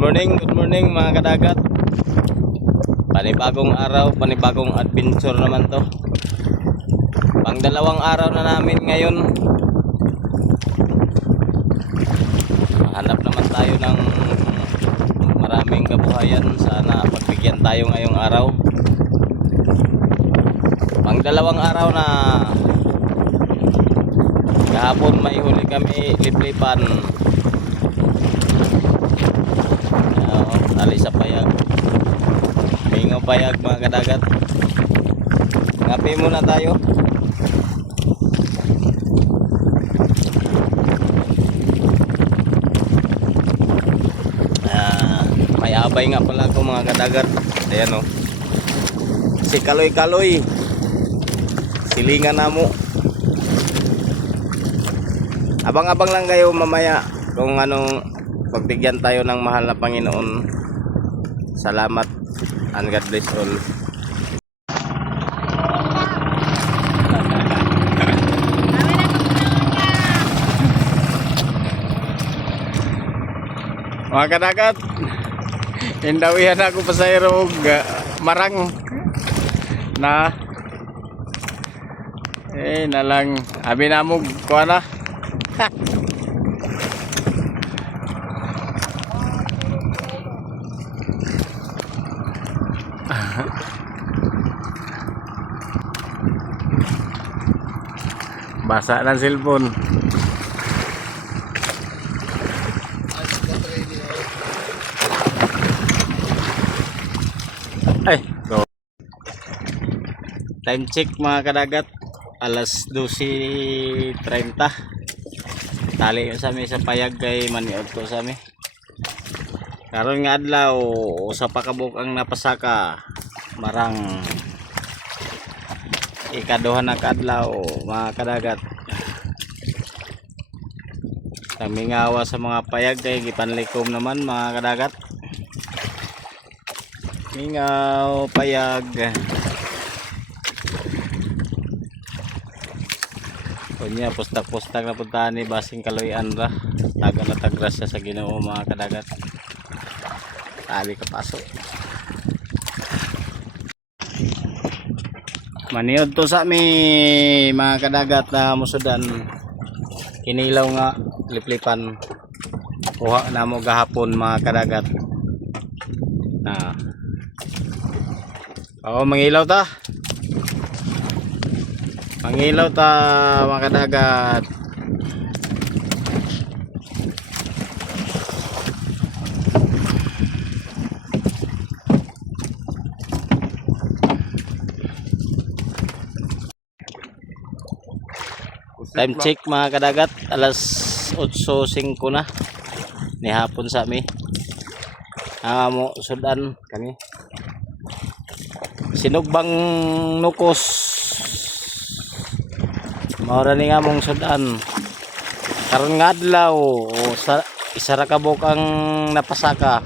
Good morning mga kadagat. Panibagong araw, panibagong adventure naman to. Pangdalawang araw na namin ngayon. Hanap naman tayo ng maraming kabuhayan. Sana pagbigyan tayo ngayong araw. Pangdalawang araw na. Kahapon may huli kami liplipan. Tali sa payag, mingo payag mga kadagat. Ngapi muna tayo. May abay nga pala ako mga kadagat. Ayan o, si Kaloy Kaloy, silingan na mo. Abang-abang lang kayo mamaya kung anong pagbigyan tayo ng mahal na Panginoon. Salamat and God bless all. Mga kadagat, hindawihan ako pa sa irog marang na nalang abi namog kuha na. Basa ng cellphone. Ay, go. Time check mga kadagat, alas 12:30. Tali sa amin sa payag kay maniod ko sa amin. Karon nga adlaw usa pa ka buok ang napasaka marang ikaduha na kadlaw mga kadagat. Kami ngawa sa mga payag kay gipanlikom naman mga kadagat. Mingaw payag. Kunya pustak-pustak na puntahan ni basing Kaloyan ra. Taga na tagrasya sa Ginoo mga kadagat. Tali kapasok. Maniod to sa mi mga kadagat na musudan. Kinilaw nga liplipan. Kuha na mo gahapon mga kadagat. Mangilaw ta. Mangilaw ta mga kadagat. Time check mga kadagat, alas 8:05 na ni hapon sa mi. Mo sudan kani. Sinugbang nukos. Maura ni nga mong sudan. Karon nga adlaw isa ra ka buok ang napasaka.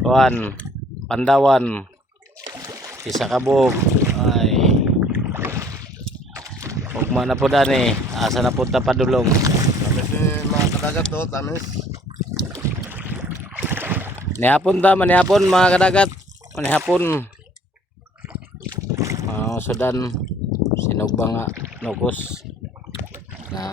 Kuan, Pandawan. Isa ka buok. Ay. Ugma na po dani, asa na punta padulong. Kasi mga kadagat to, tamis. Nihapon ta, manihapon mga kadagat. Manihapon. Sudan sinugbang nga nukos na